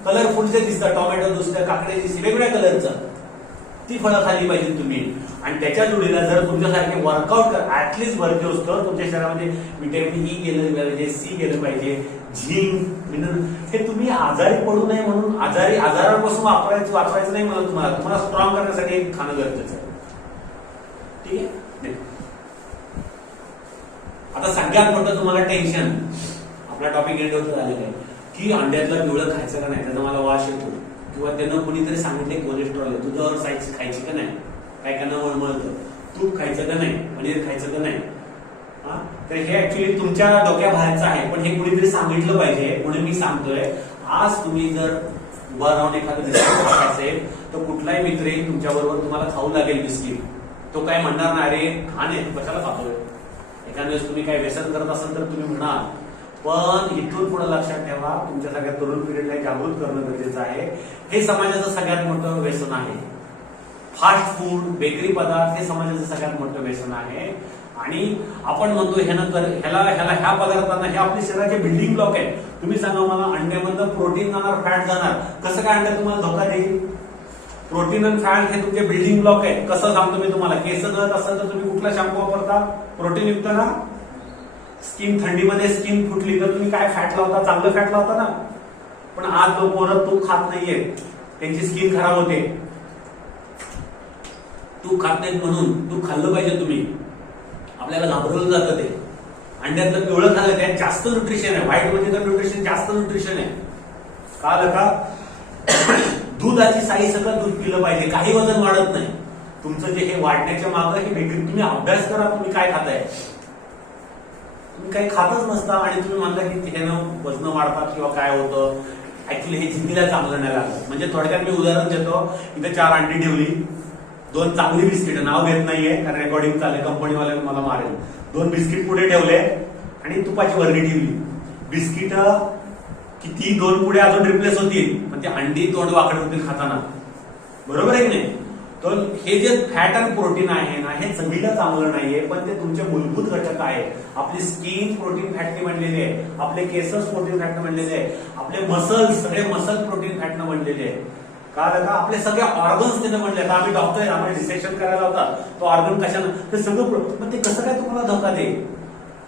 कलरफुल जे दिसतात, टोमॅटो दिसतं, काकडे दिसते, वेगवेगळ्या कलरचं, ती फळं खाल्ली पाहिजे तुम्ही. आणि त्याच्या जोडीला जर तुमच्यासारखे वर्कआउट ऍटलीस्ट वर्क असतं, तुमच्या शरीरामध्ये व्हिटॅमिन ई गेलं पाहिजे, सी गेलं पाहिजे, झिंक, मिनरल, हे तुम्ही आजारी पडू नये म्हणून, आजारांपासून वाचवायचं नाही मला, तुम्हाला स्ट्रॉंग करण्यासाठी खाणं गरजेचं आहे. ठीक आहे. आता सगळ्यात मोठं तुम्हाला टेन्शन, आपला टॉपिक एंड होत झालेला आहे की अंड्यातलं पिवळं खायचं का नाही, त्याचा मला वास येतो, किंवा त्यानं कोणीतरी सांगितले कोलेस्ट्रॉल आहे, दुधावर साईज खायची का नाही, काय का न मळमळतं, तूप खायचं का नाही, पनीर खायचं का नाही. तर हे ऍक्च्युली तुमच्या डोक्याबाहेरचं आहे, पण हे कुणीतरी सांगितलं पाहिजे म्हणून मी सांगतोय. आज तुम्ही जर उभा राहून एखादं बिस्किट खायचं असेल तर कुठलाही मित्र येईल तुमच्या बरोबर, तुम्हाला खाऊ लागेल बिस्किट, तो काय म्हणणार नाही अरे खाणे कशाला खातोय. एखाद्या वेळेस तुम्ही काय व्यसन करत असाल तर तुम्ही म्हणाल, पण इथून पुढे लक्षात ठेवा, तुमच्या सगळ्या तरुण पिढीला जागृत करणं गरजेचं आहे. हे समाजाचं सगळ्यात मोठं व्यसन आहे. फास्ट फूड, बेकरी पदार्थ हे समाजाचं सगळ्यात मोठं व्यसन आहे. आणि आपण म्हणतो ह्या पदार्थांना, हे आपल्या शरीराचे बिल्डिंग ब्लॉक आहेत. तुम्ही सांगा मला, अंड्यामधनं प्रोटीन जाणार, फॅट जाणार, कसं काय अंड्यात तुम्हाला धोका देईल? प्रोटीन आणि फॅट हे तुमचे बिल्डिंग ब्लॉक आहेत. कसं सांगतो मी तुम्हाला, केस गळत असेल तर तुम्ही कुठला शॅम्पू वापरता? प्रोटीन युक्त ना. स्किन, थंडीमध्ये स्किन फुटली तर तुम्ही काय फॅट लावता? चांगलं फॅट लावता ना. पण आज लोक पोरं तूप खात नाहीये, त्यांची स्किन खराब होते. तूप खात नाहीत म्हणून तूप खाल्लं पाहिजे तुम्ही, आपल्याला घाबरवलं जातं ते. अंड्यातलं पिवळं खाल्लं, त्यात जास्त न्यूट्रिशन आहे, व्हाईट मध्ये तर न्यूट्रिशन जास्त न्यूट्रिशन आहे. कळलं का? दुधाची साई सगळं दूध पिलं पाहिजे, काही वजन वाढत नाही तुमचं. जे हे वाढण्याच्या मागं हे बेकरी, तुम्ही अभ्यास करा, तुम्ही काय खाताय, तुम्ही काही खातच नसता आणि तुम्ही म्हणता की त्यानं वजन वाढतात किंवा काय होतं. ऍक्च्युली हे जिंदगीला चांगलं नाही लागलं. म्हणजे थोडक्यात मी उदाहरण देतो, इथे 4 अंडी ठेवली, 2 चांगली बिस्किट, नाव घेत नाहीये कारण रेकॉर्डिंग चालेल, कंपनीवाले मला मारेल. 2 बिस्किट पुढे ठेवले आणि तुपाची वरणी ठेवली. बिस्किट किती 2 पुढे अजून रिप्लेस होतील, पण ते अंडी तोंड वाकडे होतील खाताना, बरोबर आहे की नाही? तर हे जे फॅट आणि प्रोटीन आहे ना, हे चवीला चांगलं नाहीये, पण ते तुमचे मूलभूत घटक आहेत. आपली स्किन प्रोटीन फॅटने बनलेली आहे, आपले केसस प्रोटीन फॅटने बनलेले आहे, आपले मसल्स सगळे मसल प्रोटीन फॅटने बनलेले आहे. का आपले सगळे ऑर्गन्स त्यानं बनले. आता आम्ही डॉक्टर, आम्हाला डिसेक्शन करायला होता, तो ऑर्गन कशानं, ते सगळं, पण ते कसं काय तुम्हाला धोका देईल?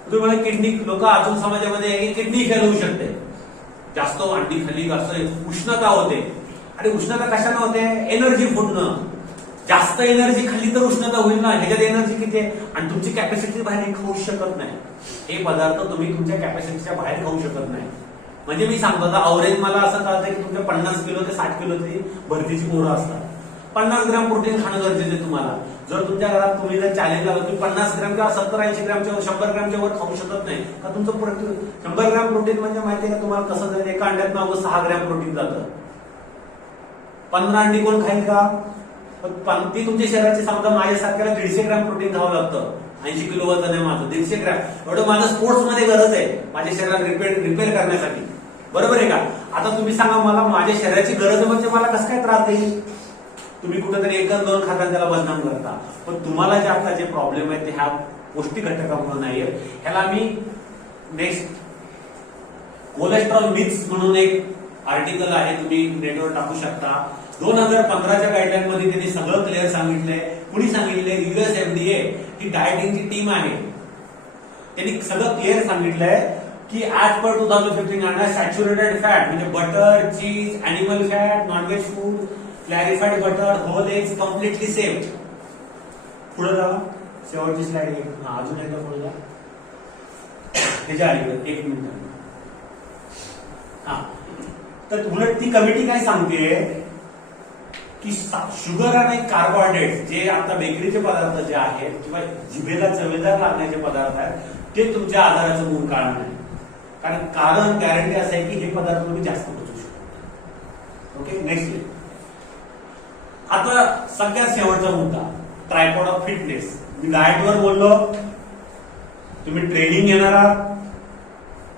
तुम्ही मला किडनी, लोक अजून समाजामध्ये किडनी फेल होऊ शकते, जास्त अंडी खाली असं उष्णता होते. आणि उष्णता कशाने होते? एनर्जी फुटणं. जास्त एनर्जी खाल्ली तर उष्णता होईल ना. ह्याच्यात एनर्जी किती आहे आणि तुमची कॅपॅसिटी बाहेर खाऊ शकत नाही. हे पदार्थ तुम्ही तुमच्या कॅपॅसिटीच्या बाहेर खाऊ शकत नाही. म्हणजे मी सांगतो आता अवरेज मला असं कळतं की तुमच्या 50 किलो ते 60 किलो तरी भरतीची पोरं असतात. 50 ग्रॅम प्रोटीन खाणं गरजेचं आहे तुम्हाला. जर तुमच्या घरात तुम्ही जर चॅलेंज लावलं तुम्ही 50 ग्रॅम किंवा 70-80 ग्रॅमच्या 100 ग्रॅमच्या वर खाऊ शकत नाही का तुमचं प्रोटीन 100 ग्रॅम प्रोटीन म्हणजे माहिती आहे का तुम्हाला कसं जाईल? एका अंड्यात अवघं 6 ग्रॅम प्रोटीन जातं. 15 अंडी कोण खाईल का? ती तुमच्या शरीराची समजा माझ्यासारख्याला 150 ग्रॅम प्रोटीन खावं लागतं. 80 किलो वजन आहे माझं, 150 ग्रॅम एवढं माझं स्पोर्ट्स मध्ये गरज आहे माझ्या शरीराला रिपेअर करण्यासाठी. बरोबर आहे का? आता तुम्ही सांगा मला माझ्या शरीराची गरज आहे म्हणजे मला कसं काय त्रास देईल? तुम्ही कुठेतरी 1-2 खाता त्याला बदनाम करता. पण तुम्हाला जे आता जे प्रॉब्लेम आहे ते ह्या पौष्टिक घटकामुळे नाही आहेत. ह्याला मी नेक्स्ट कोलेस्ट्रॉल मिक्स म्हणून एक आर्टिकल आहे, तुम्ही नेटवर टाकू शकता. 2015च्या गाईडलाईन मध्ये त्यांनी सगळं क्लिअर सांगितलंय. कुणी सांगितलंय? US FDA ही डायटिंगची टीम आहे. त्यांनी सगळं क्लिअर सांगितलंय की ऍज पर 2015 सॅच्युरेटेड फॅट म्हणजे butter, cheese, animal fat, non veg food, clarified butter, whole eggs completely safe. पुढे जावा, शेवटची स्लाइड. अजून एकदा पुढे जा. त्याच्या आधी 1 मिनिट. तर उलट ती कमिटी काय सांगते की शुगर आणि कार्बोहायड्रेट जे आता बेकरीचे पदार्थ जे आहेत किंवा जिभेला चवेदार लागण्याचे पदार्थ आहेत ते तुमच्या आजाराचं मूळ कारण नाही. कारण गॅरंटी असं आहे की हे पदार्थ तुम्ही जास्त पचवू शकता. Okay, next. आता सगळ्यात शेवटचा मुद्दा ट्रायपॉड ऑफ फिटनेस. मी डाएटवर बोललो, तुम्ही ट्रेनिंग घेणार आहात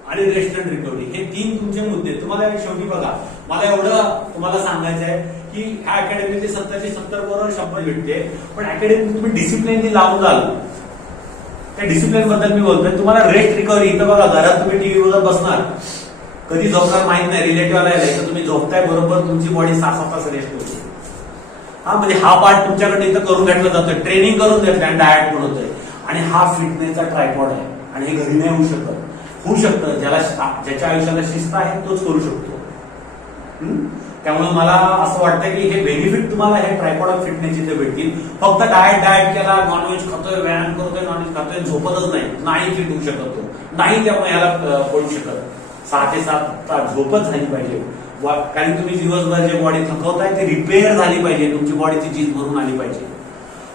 आणि रेस्ट अँड रिकव्हरी हे 3 तुमचे मुद्दे. तुम्हाला शेवटी बघा मला एवढं तुम्हाला सांगायचं आहे की ह्या अकॅडमीचे 70 बरोबर 100 भेटते. पण अकॅडमी तुम्ही डिसिप्लिनली लावून जाल. त्या डिसिप्लिन बद्दल मी बोलतोय. तुम्हाला रेस्ट रिकव्हरी इथं बघा घरात तुम्ही टीव्ही बघत बसणार, कधी झोपणार माहित नाही. रिलेटिव्ह आला तुम्ही झोपताय बरोबर तुमची बॉडी 6-7 तास रेस्ट होते. म्हणजे हा पार्ट तुमच्याकडे इथं करून घेतला जातोय, ट्रेनिंग करून घेतलं आणि डाएट पण होतोय. आणि हा फिटनेसचा ट्रायपॉड आहे आणि हे घरी नाही होऊ शकत. होऊ शकतं ज्याच्या आयुष्याला शिस्त आहे तोच करू शकतो. त्यामुळे मला असं वाटतं की हे बेनिफिट तुम्हाला हे ट्रायपॉड ऑफ फिटनेसचे भेटतील. फक्त डाएट केला, नॉनव्हेज खातोय, व्यायाम करतोय, नॉनव्हेज खातोय, झोपतच नाही फिट होऊ शकत तो नाही. त्यामुळे याला पडू शकत. 6 ते 7 तास झोपच झाली पाहिजे. कारण तुम्ही दिवसभर जे बॉडी थकवताय ते रिपेअर झाली पाहिजे, तुमची बॉडीची झीज भरून आली पाहिजे.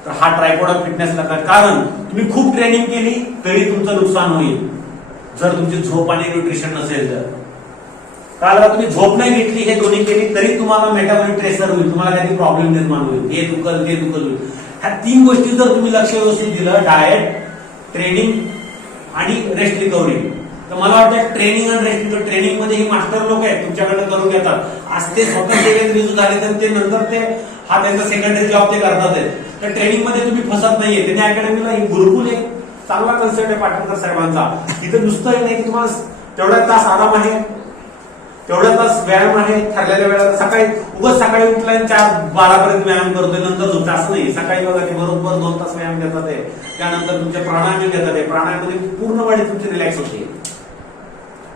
तर हा ट्रायपॉड ऑफ फिटनेस नका. कारण तुम्ही खूप ट्रेनिंग केली तरी तुमचं नुकसान होईल जर तुमची झोप आणि न्यूट्रिशन नसेल तर. कारण तुम्ही झोप नाही घेतली, हे दोन्ही केली तरी तुम्हाला मेटाबॉलिक ट्रेसर होईल, तुम्हाला काही प्रॉब्लेम निर्माण होईल, हे दुखल ते दुखल होईल. ह्या 3 गोष्टी जर तुम्ही लक्ष व्यवस्थित दिलं, डाएट, ट्रेनिंग आणि रेस्ट रिकव्हरी, तर मला वाटतं ट्रेनिंग आणि रेस्ट रिकव्हरी, ट्रेनिंग मध्ये ही मास्टर लोक आहेत तुमच्याकडे करून घेतात. आज ते स्वतः सेकंड रिझ्यू झाले तर ते नंतर ते हा त्यांचा सेकंडरी जॉब ते करतात. तर ट्रेनिंग मध्ये तुम्ही फसत नाहीये. त्यांनी अकॅडमीला ही गुरुकुल आहे, चांगला कन्सेप्ट आहे पाटणकर साहेबांचा. इथं नुसतं नाही की तुम्हाला तेवढा तास आराम आहे, तेवढा तास व्यायाम आहे ठरलेल्या वेळेला. सकाळी उठला 4-12 पर्यंत व्यायाम करतोय नंतर झोपतो असं नाही. सकाळी बघा ते बरोबर 2 तास व्यायाम घेतात आहे, त्यानंतर तुमचे प्राणायाम घेतात आहे. प्राणायामध्ये पूर्ण बॉडी तुमची रिलॅक्स होते.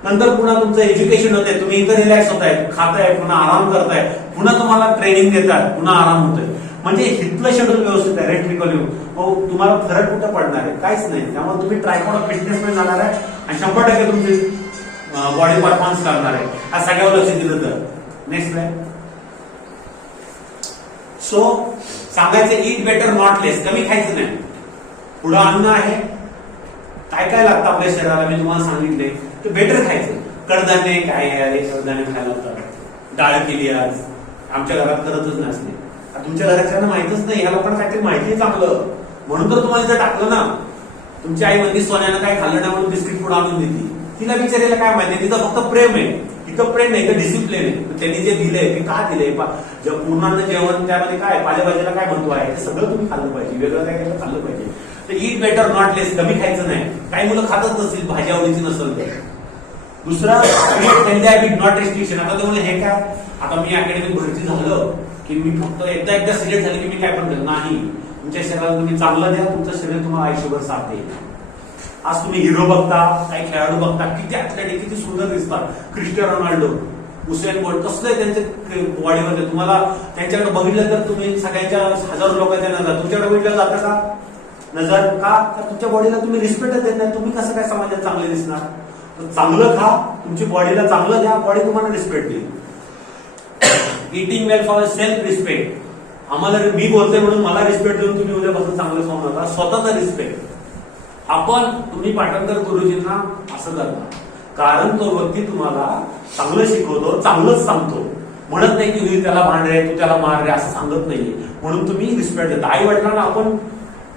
नंतर पुन्हा तुमचं एज्युकेशन होतंय, तुम्ही इथं रिलॅक्स होताय, खाताय, पुन्हा आराम करताय, पुन्हा तुम्हाला ट्रेनिंग देतात, पुन्हा आराम होतोय. म्हणजे हिथलं शेड्यूल व्यवस्थित आहे. रेस्ट रिकव्हरी तुम्हाला फरक कुठं पडणार आहे? काहीच नाही. त्यामुळे तुम्ही ट्रायपॉड ऑफ फिटनेस मध्ये जाणार आहे आणि 100% तुमची बॉडी परफॉर्मन्स करणार आहे. हा सगळ्यावर लक्ष दिलं तर. Next slide. सो सांगायचं इट बेटर नॉट लेस. कमी खायचं नाही. पुढं अन्न आहे, काय काय लागतं आपल्या शरीराला मी तुम्हाला सांगितले, ते बेटर खायचं. कडधान्य काय आहे, कडधान्य खायला लागतात. डाळ केली आज आमच्या घरात करतच नसते. तुमच्या घराच्यांना माहितच नाही, ह्या लोकांना काहीतरी माहिती चांगलं म्हणून तर तुम्हाला इथं टाकलं ना. तुमची आई म्हणजे सोन्यानं काय खाल्लं ना म्हणून बिस्किट पुढे आणून देते. तिला विचारायला काय माहिती? तिथं फक्त प्रेम आहे. इथं प्रेम नाही, इथं डिसिप्लिन आहे. त्यांनी जे दिलंय ते का दिलंय, पूर्ण जेवण त्यामध्ये काय पालेभाजीला काय महत्व आहे ते सगळं तुम्ही खाल्लं पाहिजे. वेगळं काय केलं खाल्लं पाहिजे. तर इट बेटर नॉट लेस. कमी खायचं नाही. काही मुलं खातच नसतील, भाजी आवडीची नसेल तर. दुसरा create healthy habit not restriction. आता तुम्हाला हे काय, आता मी अकॅडमिक भरती झालं की मी फक्त एकदा सिलेक्ट झाले की मी काय पण केलं नाही. तुमच्या शरीराला तुम्ही चांगलं द्या, तुमचं शरीर तुम्हाला आयुष्यभर साथ देईल. आज तुम्ही हिरो बघता, काही खेळाडू बघता, किती ऍथलेटिक, किती सुंदर दिसतात. क्रिस्टियानो रोनाल्डो, उसेन बोल्ट, कसलं आहे त्यांचे बॉडीमध्ये. तुम्हाला त्यांच्याकडे बघितलं तर तुम्ही सगळ्यांच्या हजारो लोकांच्या नजर तुमच्याकडे बघितलं जातं का? नजर का? तुमच्या बॉडीला तुम्ही रिस्पेक्टच देत नाही. तुम्ही कसं काय समाजात चांगले दिसणार? तर चांगलं खा, तुमची बॉडीला चांगलं द्या, बॉडी तुम्हाला रिस्पेक्ट देईल. Eating well for self respect. आम्हाला मी बोलतोय म्हणून मला रिस्पेक्ट देऊन तुम्ही उद्यापासून चांगलं खाऊ नका. स्वतःचा रिस्पेक्ट. आपण तुम्ही पाटणकर गुरुजींना असं करता कारण तो व्यक्ती तुम्हाला चांगलं शिकवतो, चांगलंच सांगतो. म्हणत नाही की त्याला भांड रे, तू त्याला मार रे, असं सांगत नाहीये. म्हणून तुम्ही रिस्पेक्ट देता. आई वडिलांना आपण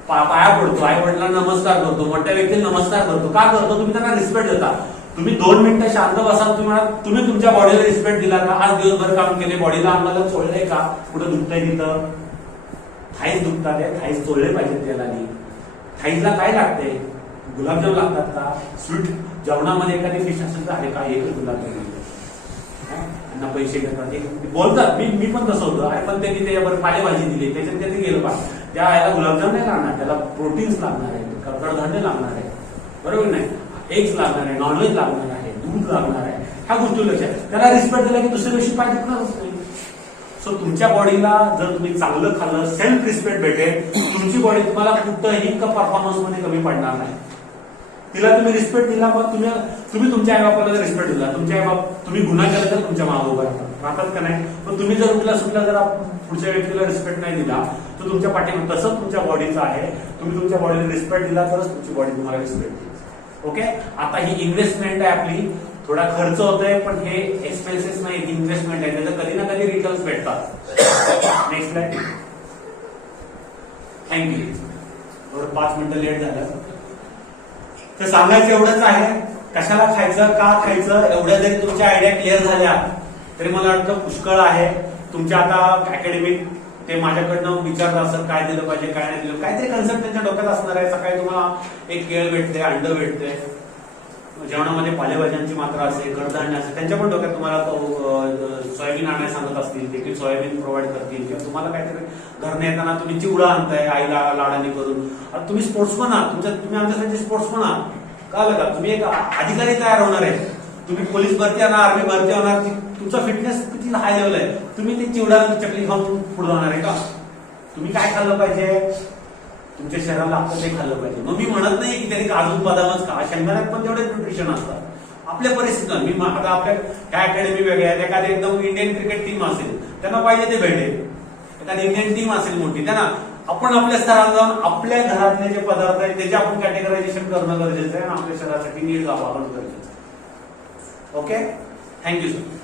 पाया पडतो, आई वडिलांना नमस्कार करतो, मोठ्या व्यक्तीला नमस्कार करतो. का करतो? तुम्ही त्यांना रिस्पेक्ट देता. तुम्ही 2 मिनिटं शांत बसा, तुम्ही तुमच्या बॉडीला रिस्पेक्ट दिला का? आज दिवसभर काम केले, बॉडीला अंगाला चोळलंय का? कुठं दुखतंय तिथं? थाईज दुखतात, थाईज चोळले पाहिजेत त्याला. थाईजला काय लागते? गुलाबजाम लागतात का? स्वीट जेवणामध्ये एखादी फिश असेल तर आहे का? एकच गुलाबजाम त्यांना पैसे घेतात, बोलतात. मी पण तसं होतं. पण त्यांनी त्याच्यावर पालेभाजी दिली, त्याच्यात त्यांनी गेलं पाहिजे. त्या आयला गुलाबजाम नाही लागणार, त्याला प्रोटीन्स लागणार आहे, कडधान्य लागणार आहे, बरोबर नाही? एग्स लागणार आहे, नॉनव्हेज लागणार आहे, दूध लागणार आहे. ह्या गोष्टी लक्षात. त्याला रिस्पेक्ट दिला की दुसऱ्या दिवशी पाय दुखणारच नाही. सो तुमच्या बॉडीला जर तुम्ही चांगलं खाल्लं, सेल्फ रिस्पेक्ट भेटेल, तुमची बॉडी तुम्हाला कुठंही परफॉर्मन्स मध्ये कमी पडणार नाही. तिला तुम्ही रिस्पेक्ट दिला, मग तुम्ही तुमच्या आई बापाला रिस्पेक्ट दिला, तुमच्या आई बाप तुम्ही गुन्हा केला तर तुमच्या मागे उभं राहतात का नाही? पण तुम्ही जर उठला सुटला जर पुढच्या व्यक्तीला रिस्पेक्ट नाही दिला तर तुमच्या पाठीमध्ये तसंच तुमच्या बॉडीचं आहे. तुम्ही तुमच्या बॉडीला रिस्पेक्ट दिला तरच तुमची बॉडी तुम्हाला रिस्पेक्ट देईल. ओके. आता ही इन्व्हेस्टमेंट आहे आपली. थोडा खर्च होतोय पण हे एक्सपेन्सेस नाही, इन्व्हेस्टमेंट आहे. त्याचं कधी ना कधी रिटर्न्स भेटतात. Next slide. थँक्यू. 5 मिनिटं लेट झालं तर सांगायचं एवढंच आहे. कशाला खायचं, का खायचं, एवढ्या जरी तुमच्या आयडिया क्लिअर झाल्या तरी मला वाटतं पुष्कळ आहे. तुमच्या आता अकॅडमिक ते माझ्याकडनं विचारत असं काय दिलं पाहिजे, काय नाही दिलं, काहीतरी कन्सेप्ट त्यांच्या डोक्यात असणार आहे. सकाळी तुम्हाला एक केळ भेटते, अंड भेटते, जेवणामध्ये पालेभाज्यांची मात्रा असेल, कडधान्य असेल, त्यांच्या पण डोक्यात तुम्हाला सोयाबीन आणायला सांगत असतील, देखील सोयाबीन प्रोव्हाइड करतील. किंवा तुम्हाला काहीतरी घरने येताना तुम्ही चिवडा आणताय आईला लाडानी करून. आता तुम्ही स्पोर्ट्समन आहात, तुम्ही आमच्यासाठी स्पोर्ट्समन आहात. कळलं का? तुम्ही एक अधिकारी तयार होणार आहे. तुम्ही पोलीस भरती होणार, आर्मी भरती होणार. तुमचा फिटनेस किती हाय लेवल आहे. तुम्ही ते चिवडा चकली खाऊन पुढे जाणार आहे का? तुम्ही काय खाल्लं पाहिजे? तुमच्या शरीराला लागतं ते खाल्लं पाहिजे. मग मी म्हणत नाही की त्यांनी काजू बदामच खा, शेंगदाण्यात पण तेवढे न्यूट्रिशन असतात. आपल्या परिस्थितीत मी आता आपल्या ह्या अकॅडमी वेगळ्या आहेत. एखादी एकदम इंडियन क्रिकेट टीम असेल, त्यांना पाहिजे ते भेटेल. एखादी इंडियन टीम असेल मोठी, त्यांना आपण आपल्या स्तरावर जाऊन आपल्या घरातले जे पदार्थ आहेत त्याचे आपण कॅटेगरायझेशन करणं गरजेचं आहे आणि आपल्या शरीरासाठी नीट वापरणं गरजेचं आहे. ओके. Thank you sir.